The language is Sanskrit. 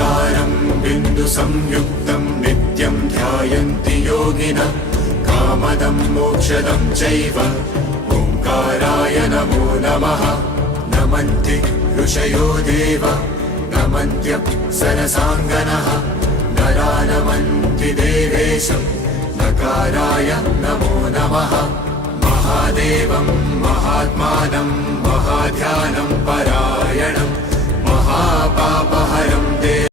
ओङ्कारं बिन्दुसंयुक्तं नित्यं ध्यायन्ति योगिनः कामदं मोक्षदं चैव ओङ्काराय नमो नमः नमन्ति ऋषयो देव नमन्त्यप्सरसाङ्गनः नरा नमन्ति देवेशं नकाराय नमो नमः महादेवं महात्मानं महाध्यानं परायणं महापापहरं देवं